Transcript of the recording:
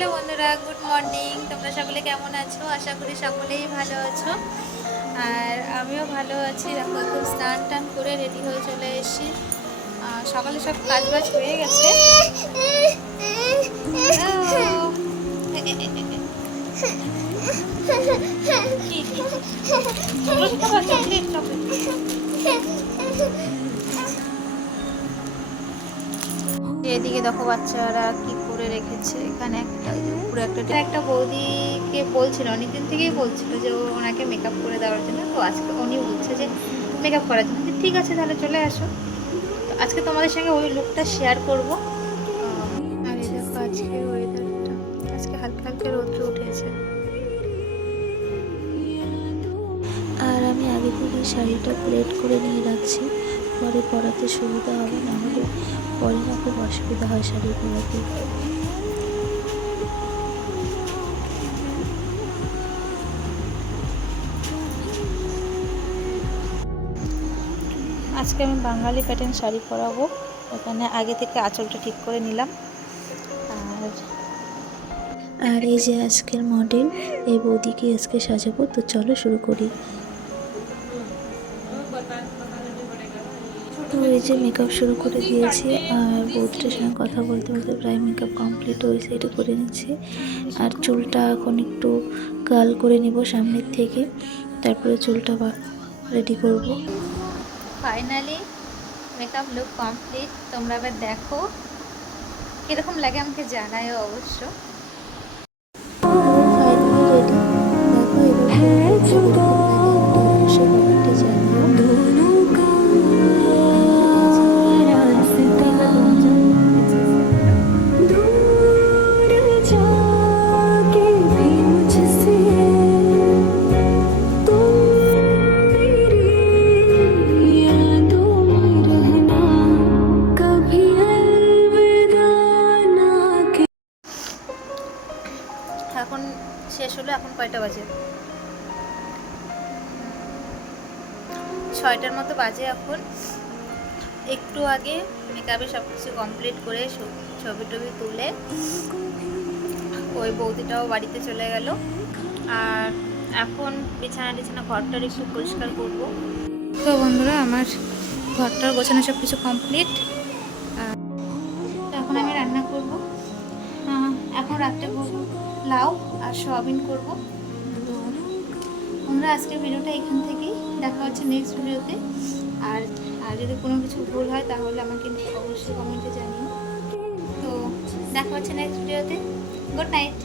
Hello বন্ধুরা, good morning. তোমরা সকলে কেমন আছো? আশা করি সকলেই ভালো আছো। আর আমিও ভালো আছি। দেখো একদম স্নান টান করে রেডি হয়ে চলে এসেছি। সকালে সব কাজ বাজ হয়ে গেছে। এদিকে দেখো বাচ্চারা কি করে রেখেছে। এখানে একটা বৌদিকে বলছিল, অনেকদিন থেকেই বলছিল যে ওনাকে মেকআপ করে দেওয়ার জন্য। তো আজকে উনি বলছে যে মেকআপ করার জন্য। ঠিক আছে, তাহলে চলে আসো। তো আজকে তোমাদের সঙ্গে ওই লুকটা শেয়ার করবো। আর এই দেখো আজকের ওয়েদারটা, আজকে হালকা হালকা রোদ্র উঠেছে। আর আমি আগে থেকে শাড়িটা প্লেট করে নিয়ে রাখছি, পরে পরাতে সুবিধা হবে, না হলে পরে না খুব অসুবিধা হয় শাড়ি পরাতে। আজকে আমি বাঙালি প্যাটার্ন শাড়ি পরাবো। ওখানে আগে থেকে আঁচলটা ঠিক করে নিলাম। আর এই যে আজকের মডেল, এই বৌদিকে আজকে সাজাবো। তো চলো শুরু করি। তো এই যে মেকআপ শুরু করে দিয়েছি, আর বৌদিটার সঙ্গে কথা বলতে বলতে প্রায় মেকআপ কমপ্লিট ওই সাইডে করে নিচ্ছি। আর চুলটা এখন একটু কার্ল করে নিব সামনের থেকে, তারপরে চুলটা রেডি করব। Finally makeup look complete. তোমরা এবার দেখো কীরকম লাগে, আমাকে জানায়ও অবশ্য। Finally ready. দেখো এবার অবশ্যই কমেন্টে জানিও। এখন শেষ হলো। এখন কয়টা বাজে? 6টার মতো বাজে এখন। একটু আগে মেকআপে সব কিছু কমপ্লিট করে ছবি টবি তুলে ওই বৌদিটাও বাড়িতে চলে গেল। আর এখন বিছানা ঘরটার একটু পরিষ্কার করব। তো বন্ধুরা, আমার ঘরটার গোছানো সব কিছু কমপ্লিট। এখন আমি রান্না করব। এখন রাত্রে করবো লাউ আর সয়াবিন করবো। তো বন্ধুরা, আজকের ভিডিওটা এখান থেকেই। দেখা হচ্ছে নেক্সট ভিডিওতে। আর যদি কোনো কিছু ভুল হয় তাহলে আমাকে অবশ্যই কমেন্টে জানিও। তো দেখা হচ্ছে নেক্সট ভিডিওতে। Good night.